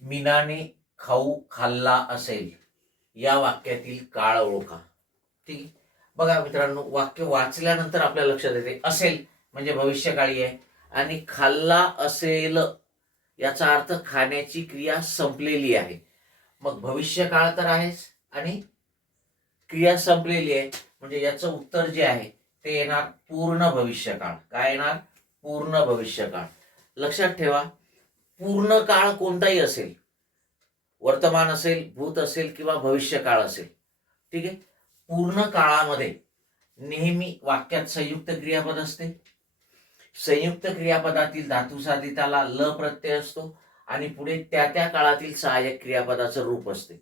मीनाने खाऊ खाल्ला असेल या वाक्यातील काळ ओळखा. ठीक आहे. बघा मित्रांनो, वाक्य वाचल्यानंतर आपल्या लक्षात येते असेल म्हणजे भविष्यकाळी आहे आणि खाल्ला असेल याचा अर्थ खाण्याची क्रिया संपलेली आहे. मग भविष्यकाळ तर आहेच आणि क्रिया संपलेली आहे म्हणजे याचं उत्तर जे आहे ते येणार पूर्ण भविष्यकाळ. काय येणार? पूर्ण भविष्यकाळ. लक्षात ठेवा, पूर्ण काळ कोणताही असेल, वर्तमान असेल, भूत असेल किंवा भविष्यकाळ असेल. ठीक आहे. पूर्ण काळामध्ये नेहमी वाक्यात संयुक्त क्रियापद असते. संयुक्त क्रियापदातील धातुसाधिताला ल प्रत्यय असतो आणि पुढे त्या त्या काळातील सहाय्यक क्रियापदाचं रूप असते.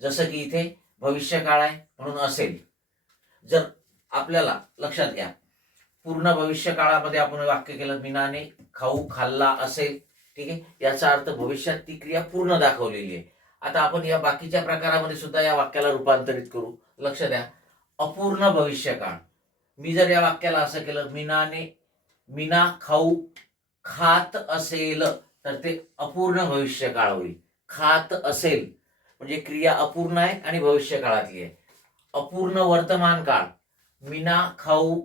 जसं की इथे भविष्यकाळ आहे म्हणून असेल. जर आपल्याला लक्षात घ्या, पूर्ण भविष्य काळामध्ये आपण वाक्य केलं मीनाने खाऊ खाल्ला असेल. ठीक आहे. याचा अर्थ भविष्यात ती क्रिया पूर्ण दाखवलेली आहे. आता आपण या बाकीच्या प्रकारामध्ये सुद्धा या वाक्याला रूपांतरित करू. लक्ष द्या, अपूर्ण भविष्यकाळ. मी जर या वाक्याला असं केलं मीना खाऊ खात असेल तर ते अपूर्ण भविष्यकाळ होईल. खात असेल म्हणजे क्रिया अपूर्ण आहे आणि भविष्य काळातली आहे. अपूर्ण वर्तमान काळ, मीना खाऊ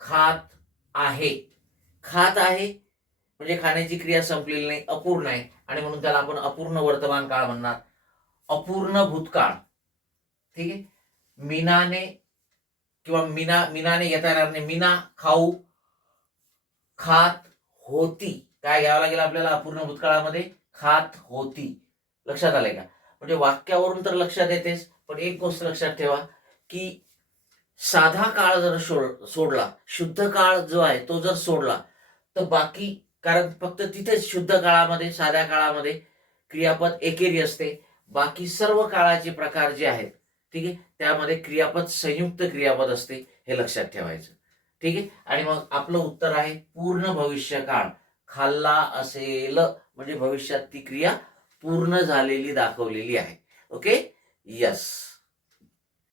खात आहे. खात आहे म्हणजे खाण्याची क्रिया संपलेली नाही, अपूर्ण आहे आणि म्हणून त्याला आपण अपूर्ण वर्तमान काळ म्हणणार. अपूर्ण भूतकाळ. ठीक आहे. मीनाने किंवा मीनाने येता येणार नाही. मीना खाऊ खात होती. काय घ्यावं लागेल आपल्याला? अपूर्ण भूतकाळामध्ये खात होती. लक्षात आलंय का? म्हणजे वाक्यावरून तर लक्षात येतेच, पण एक गोष्ट लक्षात ठेवा की साधा काळ जर सोडला, शुद्ध काळ जो आहे तो जर सोडला तर बाकी, कारण फक्त तिथेच शुद्ध काळामध्ये, साध्या काळामध्ये क्रियापद एकेरी असते. बाकी सर्व काळाचे प्रकार जे आहेत, ठीक आहे, त्यामध्ये क्रियापद संयुक्त क्रियापद असते. हे लक्षात ठेवायचं. ठीक आहे. आणि मग आपलं उत्तर आहे पूर्ण भविष्यकाळ. खाल्ला असेल म्हणजे भविष्यात ती क्रिया पूर्ण झालेली दाखवलेली आहे. ओके. यस.